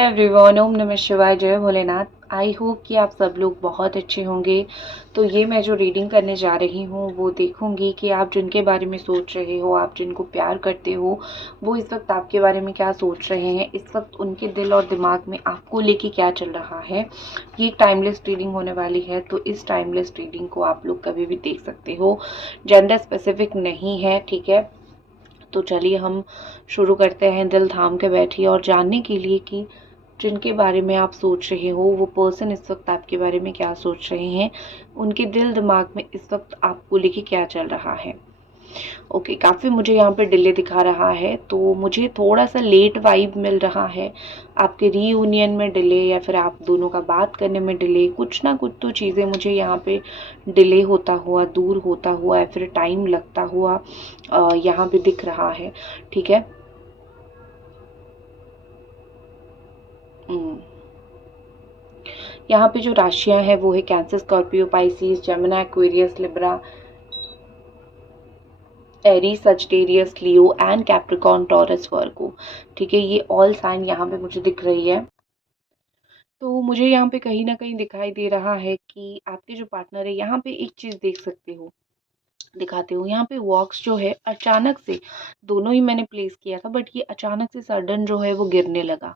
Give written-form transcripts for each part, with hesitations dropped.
Everyone, ओम नमः शिवाय, जय भोलेनाथ। आई होप कि आप सब लोग बहुत अच्छे होंगे। तो ये मैं जो रीडिंग करने जा रही हूँ वो देखूंगी कि आप जिनके बारे में सोच रहे हो, आप जिनको प्यार करते हो, वो इस वक्त आपके बारे में क्या सोच रहे हैं, इस वक्त उनके दिल और दिमाग में आपको लेके क्या चल रहा है। ये एक टाइमलेस रीडिंग होने वाली है, तो इस टाइमलेस रीडिंग को आप लोग कभी भी देख सकते हो। जेंडर स्पेसिफिक नहीं है, ठीक है। तो चलिए हम शुरू करते हैं। दिल थाम के बैठिए और जानने के लिए कि जिनके बारे में आप सोच रहे हो वो पर्सन इस वक्त आपके बारे में क्या सोच रहे हैं, उनके दिल दिमाग में इस वक्त आपको लेके क्या चल रहा है। ओके, काफ़ी मुझे यहाँ पे डिले दिखा रहा है, तो मुझे थोड़ा सा लेट वाइब मिल रहा है। आपके रीयूनियन में डिले या फिर आप दोनों का बात करने में डिले, कुछ ना कुछ तो चीज़ें मुझे यहाँ पे डिले होता हुआ, दूर होता हुआ या फिर टाइम लगता हुआ यहाँ पे दिख रहा है, ठीक है। हम्म, यहाँ पे जो राशियां हैं वो है Cancer, Scorpio, Pisces, Gemini, Aquarius, Libra, Aries, Sagittarius, Leo and Capricorn, Taurus, Virgo. ठीक है, ये ऑल साइन यहाँ पे मुझे दिख रही है। तो मुझे यहाँ पे कहीं ना कहीं दिखाई दे रहा है कि आपके जो पार्टनर है, यहाँ पे एक चीज़ देख सकते हो, दिखाते हो यहाँ पे वॉक्स जो है अचानक से, दोनों ही मैंने प्लेस किया था बट ये अचानक से सडन जो है वो गिरने लगा।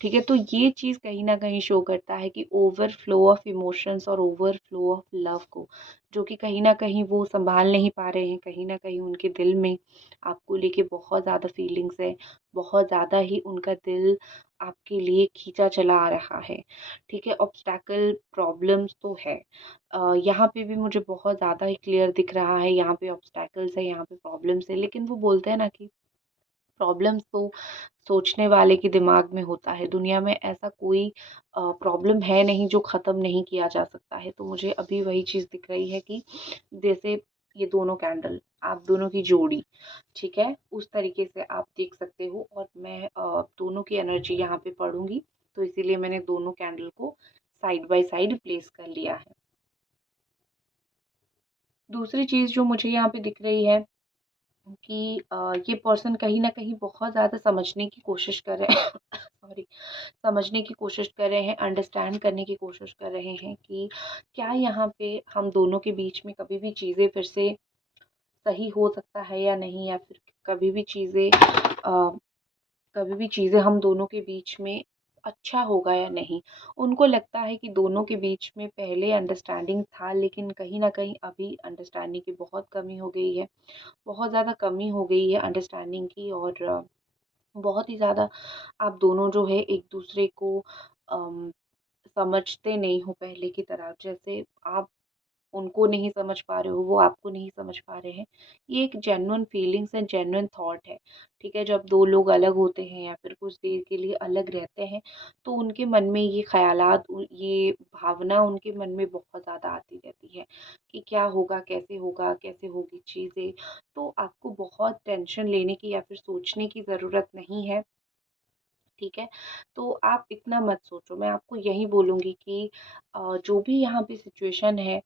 ठीक है, तो ये चीज़ कहीं ना कहीं शो करता है कि ओवरफ्लो ऑफ इमोशंस और ओवरफ्लो ऑफ लव को, जो कि कहीं ना कहीं वो संभाल नहीं पा रहे हैं। कहीं ना कहीं उनके दिल में आपको लेके बहुत ज़्यादा फीलिंग्स है, बहुत ज़्यादा ही उनका दिल आपके लिए खींचा चला आ रहा है। ठीक है, ऑब्स्टैकल प्रॉब्लम्स तो है, यहाँ पे भी मुझे बहुत ज़्यादा ही क्लियर दिख रहा है। यहाँ पे ऑब्स्टैकल्स है, यहाँ पे प्रॉब्लम्स है, लेकिन वो बोलते हैं ना कि प्रॉब्लम्स तो सोचने वाले के दिमाग में होता है। दुनिया में ऐसा कोई प्रॉब्लम है नहीं जो ख़त्म नहीं किया जा सकता है। तो मुझे अभी वही चीज़ दिख रही है कि जैसे ये दोनों कैंडल, आप दोनों की जोड़ी, ठीक है, उस तरीके से आप देख सकते हो। और मैं दोनों की एनर्जी यहाँ पे पढ़ूंगी, तो इसीलिए मैंने दोनों कैंडल को साइड बाय साइड प्लेस कर लिया है। दूसरी चीज़ जो मुझे यहाँ पे दिख रही है कि ये पर्सन कहीं न कहीं बहुत ज़्यादा समझने की कोशिश कर रहे हैं सॉरी, समझने की कोशिश कर रहे हैं, अंडरस्टैंड करने की कोशिश कर रहे हैं कि क्या यहाँ पे हम दोनों के बीच में कभी भी चीज़ें फिर से सही हो सकता है या नहीं, या फिर कभी भी चीज़ें कभी भी चीज़ें हम दोनों के बीच में अच्छा होगा या नहीं। उनको लगता है कि दोनों के बीच में पहले अंडरस्टैंडिंग था, लेकिन कहीं न कहीं अभी अंडरस्टैंडिंग की बहुत कमी हो गई है। बहुत ज़्यादा कमी हो गई है अंडरस्टैंडिंग की, और बहुत ही ज़्यादा आप दोनों जो है एक दूसरे को अम, समझते नहीं हो पहले की तरह। जैसे आप उनको नहीं समझ पा रहे हो, वो आपको नहीं समझ पा रहे हैं। ये एक genuine feelings and genuine thought है, ठीक है। जब 2 लोग अलग होते हैं या फिर कुछ देर के लिए अलग रहते हैं, तो उनके मन में ये ख़यालात, ये भावना उनके मन में बहुत ज़्यादा आती रहती है कि क्या होगा, कैसे होगी चीज़ें। तो आपको बहुत टेंशन लेने की या फिर सोचने की ज़रूरत नहीं है, ठीक है। तो आप इतना मत सोचो, मैं आपको यही बोलूँगी कि जो भी यहाँ पे सिचुएशन है,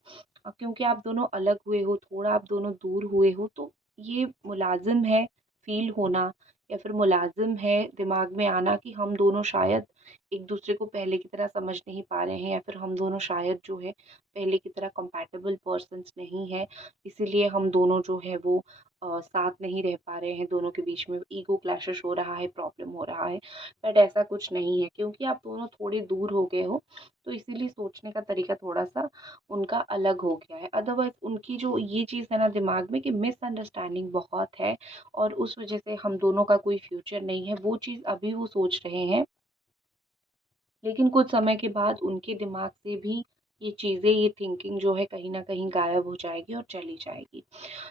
क्योंकि आप दोनों अलग हुए हो, थोड़ा आप दोनों दूर हुए हो, तो ये मुलाज़िम है फ़ील होना, या फिर मुलाज़िम है दिमाग में आना कि हम दोनों शायद एक-दूसरे को पहले की तरह समझ नहीं पा रहे हैं, या फिर हम दोनों शायद जो है पहले की तरह कंपैटिबल पर्सन्स नहीं हैं। इसीलिए हम दोनों जो है वो साथ नहीं रह पा रहे हैं, दोनों के बीच में ईगो क्लैशेस हो रहा है, प्रॉब्लम हो रहा है। बट ऐसा कुछ नहीं है, क्योंकि आप दोनों थोड़े दूर हो गए हो, तो इसीलिए सोचने का तरीका थोड़ा-सा उनका अलग हो गया है। अदरवाइज़ उनकी जो ये चीज़ है ना दिमाग में कि मिसअंडरस्टैंडिंग बहुत है, और उस वज़ह से हम दोनों का कोई फ्यूचर नहीं है, वो चीज़ अभी वो सोच रहे हैं। लेकिन कुछ समय के बाद उनके दिमाग से भी ये चीज़ें, ये थिंकिंग जो है कहीं न कहीं गायब हो जाएगी और चली जाएगी।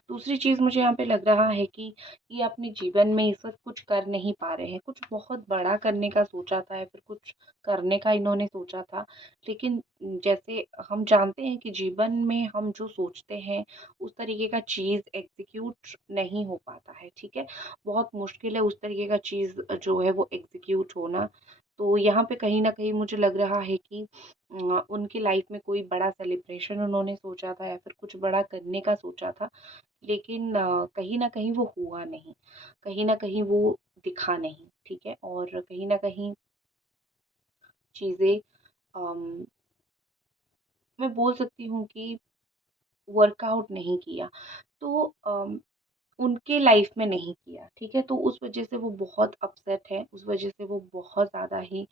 दूसरी चीज़ मुझे यहाँ पे लग रहा है कि ये अपने जीवन में इस वक़्त कुछ कर नहीं पा रहे हैं। कुछ बहुत बड़ा करने का सोचा था या फिर कुछ करने का इन्होंने सोचा था। लेकिन जैसे हम जानते हैं कि जीवन में हम जो सोचते हैं, उस तरीके का चीज़ एग्ज़ीक्यूट नहीं हो पाता है, ठीक है? बहुत मुश्किल है उस तरीके का चीज़ जो है वो एग्ज़ीक्यूट होना। तो यहाँ पे कहीं न कहीं मुझे लग रहा है कि उनकी लाइफ़ में कोई बड़ा सेलिब्रेशन उन्होंने सोचा था या फिर कुछ बड़ा करने का सोचा था। लेकिन कहीं न कहीं वो हुआ नहीं, कहीं न कहीं वो दिखा नहीं, ठीक है? और कहीं न कहीं चीज़ें मैं बोल सकती हूँ कि वर्कआउट नहीं किया। तो उनके लाइफ में नहीं किया, ठीक है? तो उस वज़ह से वो बहुत अपसेट है, उस वज़ह से वो बहुत ज़्यादा ही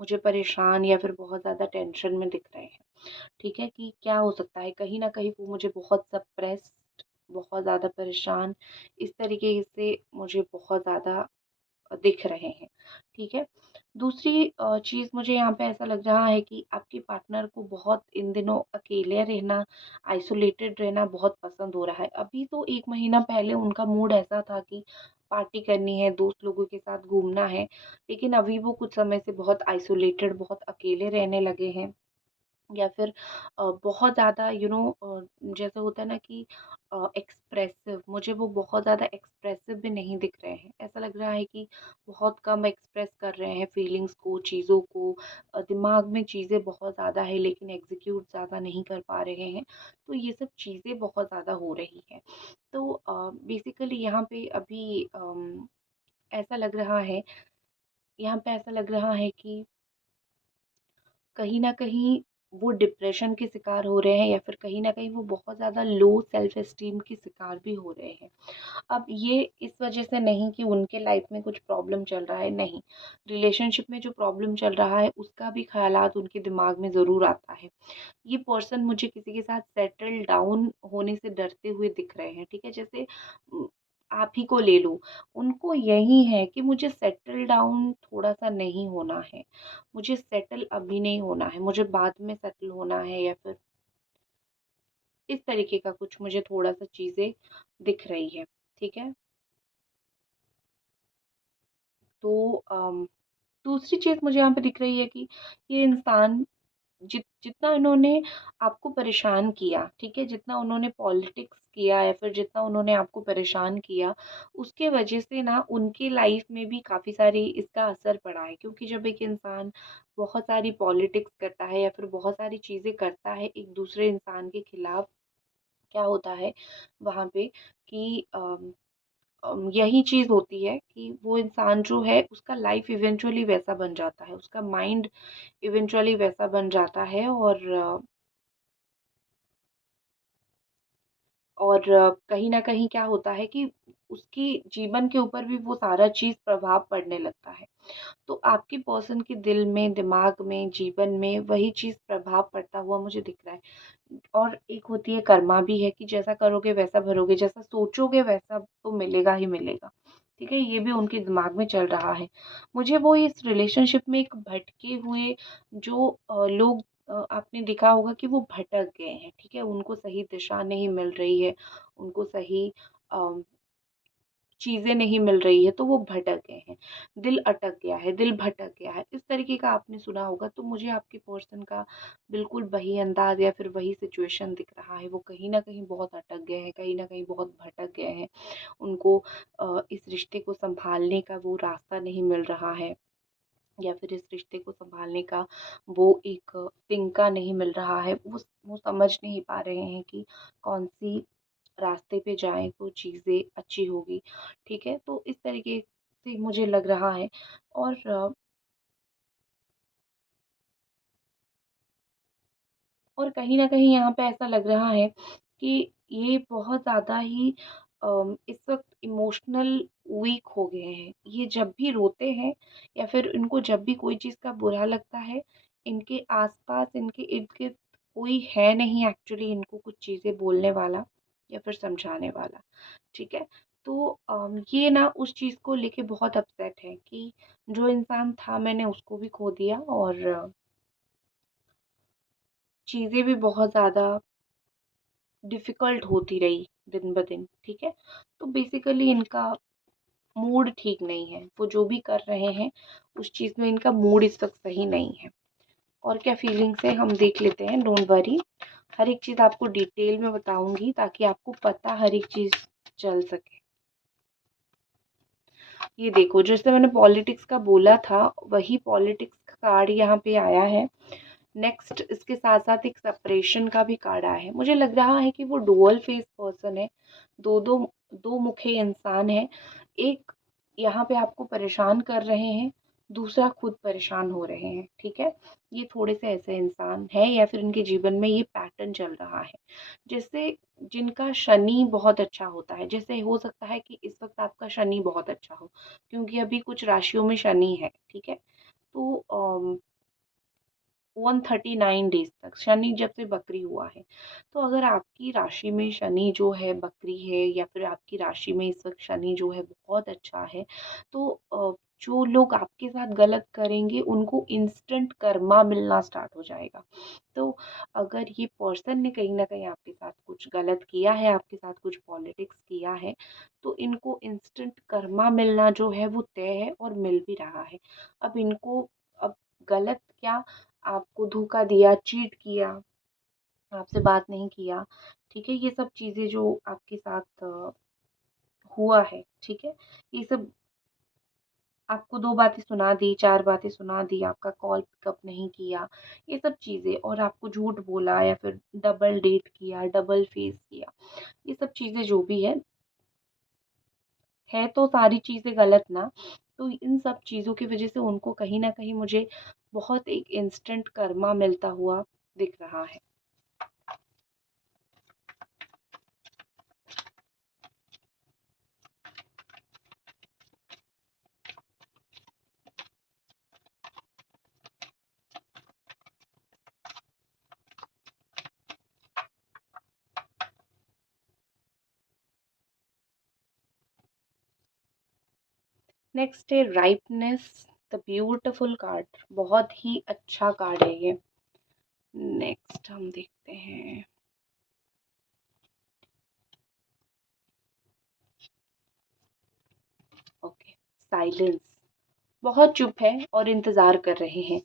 मुझे परेशान या फिर बहुत ज़्यादा टेंशन में दिख रहे हैं, ठीक है? कि क्या हो सकता है, कहीं न कहीं वो मुझे बहुत सप्रेस्ड, बहुत ज़्यादा परेशान, इस तरीके से मुझे बहुत ज़्यादा दिख रहे हैं, ठीक है? दूसरी चीज़ मुझे यहाँ पे ऐसा लग रहा है कि आपके पार्टनर को बहुत इन दिनों अकेले रहना, आइसोलेटेड रहना बहुत पसंद हो रहा है। अभी तो 1 महीना पहले उनका मूड ऐसा था कि पार्टी करनी है, दोस्त लोगों के साथ घूमना है, लेकिन अभी वो कुछ समय से बहुत आइसोलेटेड, बहुत अकेले रहने लगे हैं। या फिर बहुत ज़्यादा जैसे होता है ना कि एक्सप्रेसिव, मुझे वो बहुत ज़्यादा एक्सप्रेसिव भी नहीं दिख रहे हैं। ऐसा लग रहा है कि बहुत कम एक्सप्रेस कर रहे हैं फीलिंग्स को, चीज़ों को। दिमाग में चीज़ें बहुत ज़्यादा है लेकिन एग्ज़ीक्यूट ज़्यादा नहीं कर पा रहे हैं। तो ये सब चीज़ें बहुत ज़्यादा हो रही हैं। तो बेसिकली ऐसा लग रहा है यहाँ पे ऐसा लग रहा है कि कहीं न कहीं वो डिप्रेशन के शिकार हो रहे हैं या फिर कहीं न कहीं वो बहुत ज़्यादा लो सेल्फ एस्टीम के शिकार भी हो रहे हैं। अब ये इस वजह से नहीं कि उनके लाइफ में कुछ प्रॉब्लम चल रहा है, नहीं। रिलेशनशिप में जो प्रॉब्लम चल रहा है उसका भी ख़यालात उनके दिमाग में ज़रूर आता है। ये पर्सन मुझे किसी के साथ सेटल डाउन होने से डरते हुए दिख रहे हैं, ठीक है? जैसे आप ही को ले लो, उनको यही है कि मुझे सेटल डाउन थोड़ा-सा नहीं होना है, मुझे सेटल अभी नहीं होना है, मुझे बाद में सेटल होना है या फिर इस तरीके का कुछ मुझे थोड़ा-सा चीज़ें दिख रही है, ठीक है? तो दूसरी चीज़ मुझे यहाँ पे दिख रही है कि ये इंसान जितना इन्होंने आपको परेशान किया, ठीक है? जितना उन्होंने पॉलिटिक्स किया या फिर जितना उन्होंने आपको परेशान किया, उसके वजह से ना उनकी लाइफ में भी काफ़ी सारी इसका असर पड़ा है। क्योंकि जब एक इंसान बहुत सारी पॉलिटिक्स करता है या फिर बहुत सारी चीज़ें करता है एक दूसरे इंसान के खिलाफ, क्या होता है वहाँ पे कि यही चीज़ होती है कि वो इंसान जो है उसका लाइफ इवेंचुअली वैसा बन जाता है, उसका माइंड इवेंचुअली वैसा बन जाता है और कहीं न कहीं क्या होता है कि उसकी जीवन के ऊपर भी वो सारा चीज़ प्रभाव पड़ने लगता है। तो आपके पर्सन के दिल में, दिमाग में, जीवन में वही चीज़ प्रभाव पड़ता हुआ मुझे दिख रहा है। और एक होती है कर्मा भी है कि जैसा करोगे वैसा भरोगे, जैसा सोचोगे वैसा तो मिलेगा ही मिलेगा। ठीक है? ये भी उनके दिमाग में चल रहा है। मुझे वो इस रिलेशनशिप में एक भटके हुए जो लोग आपने देखा होगा कि वो भटक गए हैं, ठीक है? उनको सही दिशा नहीं मिल रही है, उनको सही अ चीज़ें नहीं मिल रही है, तो वो भटक गए हैं। दिल अटक गया है, दिल भटक गया है, इस तरीके का आपने सुना होगा। तो मुझे आपके पर्सन का बिल्कुल वही अंदाज़ या फिर वही सिचुएशन दिख रहा है। वो कहीं न कहीं बहुत अटक गए हैं, कहीं न कहीं बहुत भटक गए हैं। उनको इस रिश्ते को सँभालने का वो रास्ता नहीं मिल रहा है या फिर इस रिश्ते को सँभालने का वो एक तिनका नहीं मिल रहा है। वो समझ नहीं पा रहे हैं कि कौन-सी रास्ते पे जाएँ तो चीज़ें अच्छी होगी, ठीक है? तो इस तरीके से मुझे लग रहा है और और कहीं न कहीं यहाँ पे ऐसा लग रहा है कि ये बहुत ज़्यादा ही इस वक़्त इमोशनल वीक हो गए हैं। ये जब भी रोते हैं या फिर इनको जब भी कोई चीज़ का बुरा लगता है, इनके आस-पास, इनके इर्द-गिर्द कोई है नहीं एक्चुअली इनको कुछ चीज़ें बोलने वाला या फिर समझाने वाला, ठीक है? तो ये ना उस चीज़ को लेके बहुत अपसेट हैं कि जो इंसान था मैंने उसको भी खो दिया और चीज़ें भी बहुत ज़्यादा डिफ़िकल्ट होती रही दिन-ब-दिन, ठीक है? तो बेसिकली इनका मूड ठीक नहीं है। वो जो भी कर रहे हैं, उस चीज़ में इनका मूड इस वक़्त सही नहीं है। और क्या फीलिंग्स है हम देख लेते हैं, डोंट वरी। हर एक चीज़ आपको डिटेल में बताऊँगी ताकि आपको पता हर एक चीज़ चल सके। ये देखो, जैसे मैंने पॉलिटिक्स का बोला था, वही पॉलिटिक्स का कार्ड यहाँ पे आया है। नेक्स्ट इसके साथ-साथ एक सेपरेशन का भी कार्ड आया है। मुझे लग रहा है कि वो डुअल फेस पर्सन है। दो दो मुखी इंसान हैं। एक यहाँ पे आपको परेशान कर रहे हैं, दूसरा खुद परेशान हो रहे हैं, ठीक है। ये थोड़े से ऐसे इंसान हैं या फिर इनके जीवन में ये पैटर्न चल रहा है। जैसे जिनका शनि बहुत अच्छा होता है, जैसे हो सकता है कि इस वक्त आपका शनि बहुत अच्छा हो, क्योंकि अभी कुछ राशियों में शनि है, ठीक है। तो 139 डेज तक शनि जब से बकरी हुआ है, तो अगर आपकी राशि में शनि जो है बकरी है, या फिर आपकी राशि में इस वक्त शनि जो है बहुत अच्छा है, तो जो लोग आपके साथ गलत करेंगे उनको इंस्टेंट कर्मा मिलना स्टार्ट हो जाएगा। तो अगर ये पर्सन ने कहीं ना कहीं आपके साथ कुछ गलत किया है, आपके साथ कुछ पॉलिटिक्स किया है, तो इनको इंस्टेंट कर्मा मिलना जो है वो तय है और मिल भी रहा है। अब इनको, अब गलत क्या, आपको धोखा दिया, चीट किया, आपसे बात नहीं किया, ठीक है, ये सब चीज़ें जो आपके साथ हुआ है, ठीक है, ये सब आपको 2 बातें सुना दी, 4 बातें सुना दी, आपका कॉल पिकअप नहीं किया, ये सब चीज़ें, और आपको झूठ बोला या फिर डबल डेट किया, डबल फेस किया, ये सब चीज़ें जो भी है तो सारी चीज़ें गलत ना। तो इन सब चीज़ों की वज़ह से उनको कहीं न कहीं मुझे बहुत एक इंस्टेंट कर्मा मिलता हुआ दिख रहा है। नेक्स्ट है राइपनेस, द ब्यूटीफुल कार्ड, बहुत ही अच्छा कार्ड है ये। नेक्स्ट हम देखते हैं, ओके, साइलेंस, बहुत चुप है और इंतजार कर रहे हैं।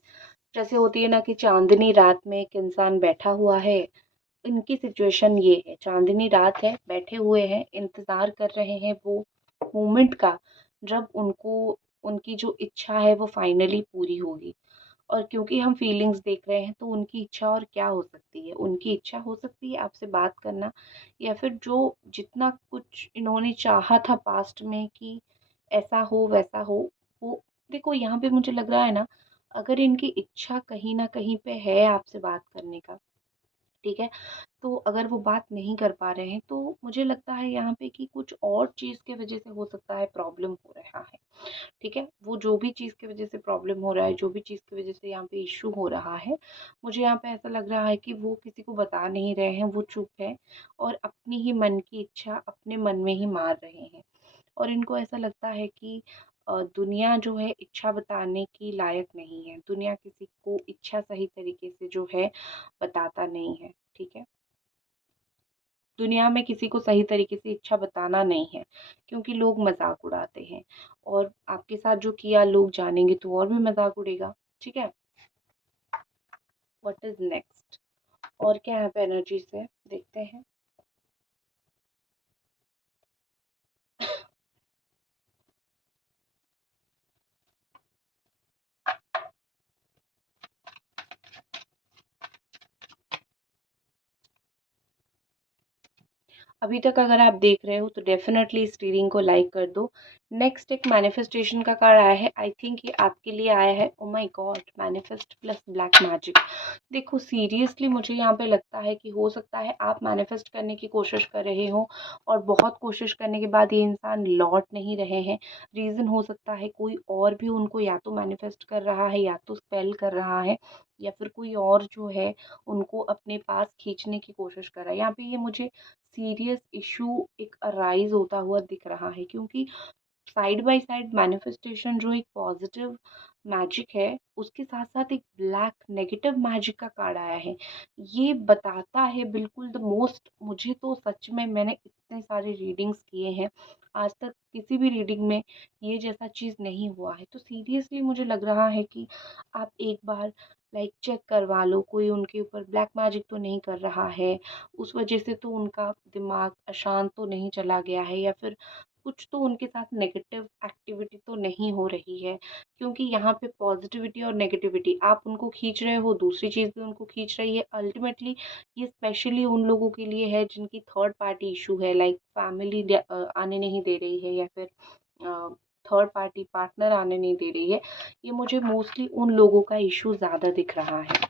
जैसे होती है ना कि चांदनी रात में एक इंसान बैठा हुआ है, इनकी सिचुएशन ये है, चांदनी रात है, बैठे हुए हैं, इंतजार कर रहे हैं वो मोमेंट का जब उनको, उनकी जो इच्छा है वो फाइनली पूरी होगी। और क्योंकि हम फीलिंग्स देख रहे हैं, तो उनकी इच्छा और क्या हो सकती है, उनकी इच्छा हो सकती है आपसे बात करना, या फिर जो जितना कुछ इन्होंने चाहा था पास्ट में कि ऐसा हो वैसा हो, वो, देखो यहाँ पे मुझे लग रहा है ना, अगर इनकी इच्छा कहीं ना कहीं पे है आपसे बात करने का, ठीक है, तो अगर वो बात नहीं कर पा रहे हैं, तो मुझे लगता है यहाँ पे कि कुछ और चीज़ की वजह से हो सकता है प्रॉब्लम हो रहा है, ठीक है। वो जो भी चीज़ की वजह से प्रॉब्लम हो रहा है, जो भी चीज़ की वजह से यहाँ पे इश्यू हो रहा है, मुझे यहाँ पे ऐसा लग रहा है कि वो किसी को बता नहीं रहे हैं, वो चुप है और अपनी ही मन की इच्छा अपने मन में ही मार रहे हैं। और इनको ऐसा लगता है कि दुनिया जो है इच्छा बताने की लायक नहीं है, दुनिया किसी को इच्छा सही तरीके से जो है बताता नहीं है, ठीक है। दुनिया में किसी को सही तरीके से इच्छा बताना नहीं है, क्योंकि लोग मजाक उड़ाते हैं, और आपके साथ जो किया लोग जानेंगे तो और भी मजाक उड़ेगा, ठीक है। व्हाट इज नेक्स्ट, और क्या यहाँ पे एनर्जी से देखते हैं। अभी तक अगर आप देख रहे हो तो डेफिनेटली इस रीडिंग को लाइक कर दो। नेक्स्ट एक मैनिफेस्टेशन का कार्ड आया है, आई थिंक ये आपके लिए आया है। Oh my God, manifest plus black magic. देखो सीरियसली मुझे यहाँ पे लगता है कि हो सकता है आप मैनिफेस्ट करने की कोशिश कर रहे हो, और बहुत कोशिश करने के बाद ये इंसान लौट नहीं रहे हैं। रीज़न हो सकता है कोई और भी उनको या तो मैनिफेस्ट कर रहा है, या तो स्पेल कर रहा है, या फिर कोई और जो है उनको अपने पास खींचने की कोशिश कर रहा है। यहाँ पे ये मुझे सीरियस इशू एक अराइज होता हुआ दिख रहा है, क्योंकि साइड बाय साइड मैनिफेस्टेशन जो एक पॉजिटिव मैजिक है, उसके साथ साथ एक ब्लैक नेगेटिव मैजिक का कार्ड आया है। ये बताता है बिल्कुल द मोस्ट, मुझे तो सच में, मैंने इतने सारे रीडिंग्स किए हैं, आज तक किसी भी रीडिंग में ये जैसा चीज़ नहीं हुआ है। तो सीरियसली मुझे लग रहा है कि आप एक बार लाइक चेक करवा लो, कोई उनके ऊपर ब्लैक मैजिक तो नहीं कर रहा है, उस वजह से तो उनका दिमाग अशांत तो नहीं चला गया है, या फिर कुछ तो उनके साथ नेगेटिव एक्टिविटी तो नहीं हो रही है। क्योंकि यहाँ पे पॉजिटिविटी और नेगेटिविटी, आप उनको खींच रहे हो, दूसरी चीज़ भी उनको खींच रही है। अल्टीमेटली ये स्पेशली उन लोगों के लिए है जिनकी थर्ड पार्टी इशू है, लाइक फैमिली आने नहीं दे रही है, या फिर थर्ड पार्टी पार्टनर आने नहीं दे रही है। ये मुझे मोस्टली उन लोगों का इशू ज़्यादा दिख रहा है।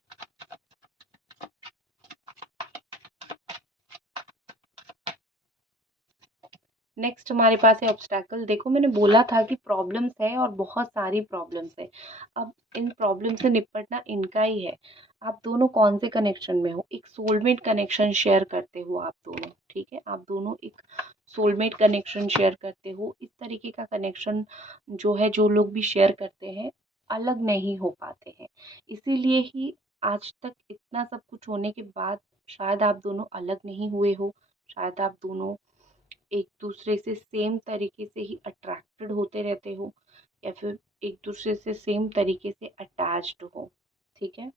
नेक्स्ट हमारे पास है ऑब्स्टैकल। देखो मैंने बोला था कि प्रॉब्लम्स है और बहुत सारी प्रॉब्लम्स है। अब इन प्रॉब्लम से निपटना इनका ही है। आप दोनों कौन से कनेक्शन में हो? एक सोलमेट कनेक्शन शेयर करते हो आप दोनों, ठीक है? आप दोनों एक सोलमेट कनेक्शन शेयर करते हो। इस तरीके का कनेक्शन जो है, जो लोग भी शेयर करते हैं, अलग नहीं हो पाते हैं। इसीलिए ही आज तक इतना सब कुछ होने के बाद शायद आप दोनों अलग नहीं हुए हो। शायद आप दोनों एक दूसरे से सेम तरीके से ही अट्रैक्टेड होते रहते हो, या फिर एक दूसरे से सेम तरीके से अटैच्ड हो, ठीक है?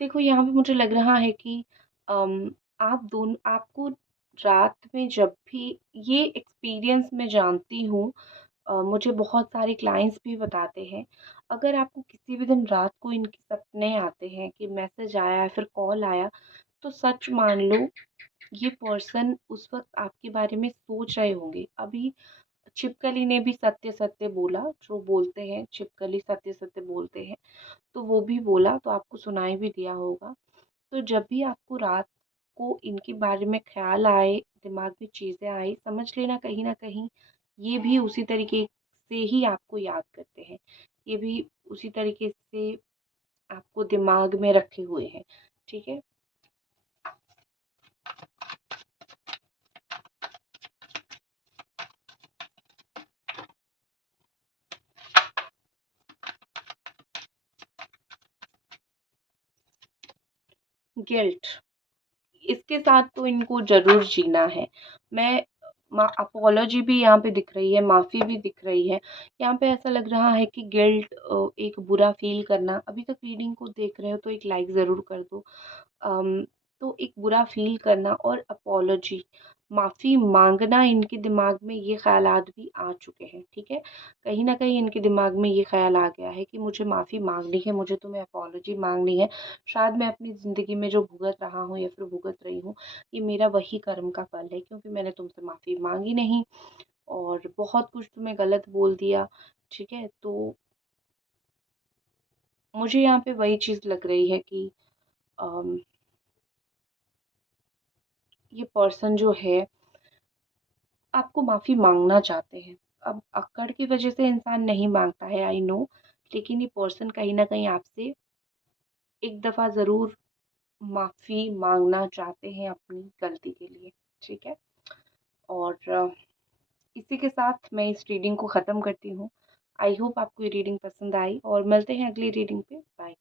देखो यहाँ पे मुझे लग रहा है कि आप दोनों आपको रात में जब भी ये एक्सपीरियंस मैं जानती हूँ, मुझे बहुत सारे क्लाइंट्स भी बताते हैं, अगर आपको किसी भी दिन रात को इनके सपने आते हैं कि मैसेज आया या फिर कॉल आया, तो सच मान लो ये पर्सन उस वक़्त आपके बारे में सोच रहे होंगे। अभी छिपकली ने भी सत्य-सत्य बोला, जो बोलते हैं छिपकली सत्य-सत्य बोलते हैं, तो वो भी बोला, तो आपको सुनाई भी दिया होगा। तो जब भी आपको रात को इनके बारे में ख़्याल आए, दिमाग में चीज़ें आई, समझ लेना कहीं न कहीं ये भी उसी तरीके से ही आपको याद करते हैं। ये भी उसी तरीके से आपको दिमाग में रखे हुए हैं, ठीक है? गिल्ट, इसके साथ तो इनको ज़रूर जीना है। मैं अपोलॉजी भी यहाँ पे दिख रही है, माफ़ी भी दिख रही है। यहाँ पे ऐसा लग रहा है कि गिल्ट, एक बुरा फ़ील करना। अभी तक रीडिंग को देख रहे हो तो एक लाइक ज़रूर कर दो। अम, तो एक बुरा फ़ील करना और अपोलॉजी, माफ़ी माँगना, इनके दिमाग में ये ख़यालात भी आ चुके हैं, ठीक है? कहीं न कहीं इनके दिमाग में ये ख़्याल आ गया है कि मुझे माफ़ी माँगनी है, मुझे तुम्हें अपोलॉजी माँगनी है। शायद मैं अपनी ज़िंदगी में जो भुगत रहा हूँ या फिर भुगत रही हूँ, ये मेरा वही कर्म का फल है, क्योंकि मैंने तुमसे माफ़ी माँगी नहीं और बहुत कुछ तुम्हें गलत बोल दिया, ठीक है? तो मुझे यहाँ पे वही चीज़ लग रही है कि अम, ये पर्सन जो है आपको माफ़ी माँगना चाहते हैं। अब अक्कड़ की वज़ह से इंसान नहीं माँगता है, आई नो, लेकिन ये पर्सन कहीं न कहीं आपसे एक दफ़ा ज़रूर माफ़ी माँगना चाहते हैं अपनी गलती के लिए, ठीक है? और इसी के साथ मैं इस रीडिंग को ख़त्म करती हूँ। आई होप आपको ये रीडिंग पसंद आई और मिलते हैं अगली रीडिंग पे। बाय।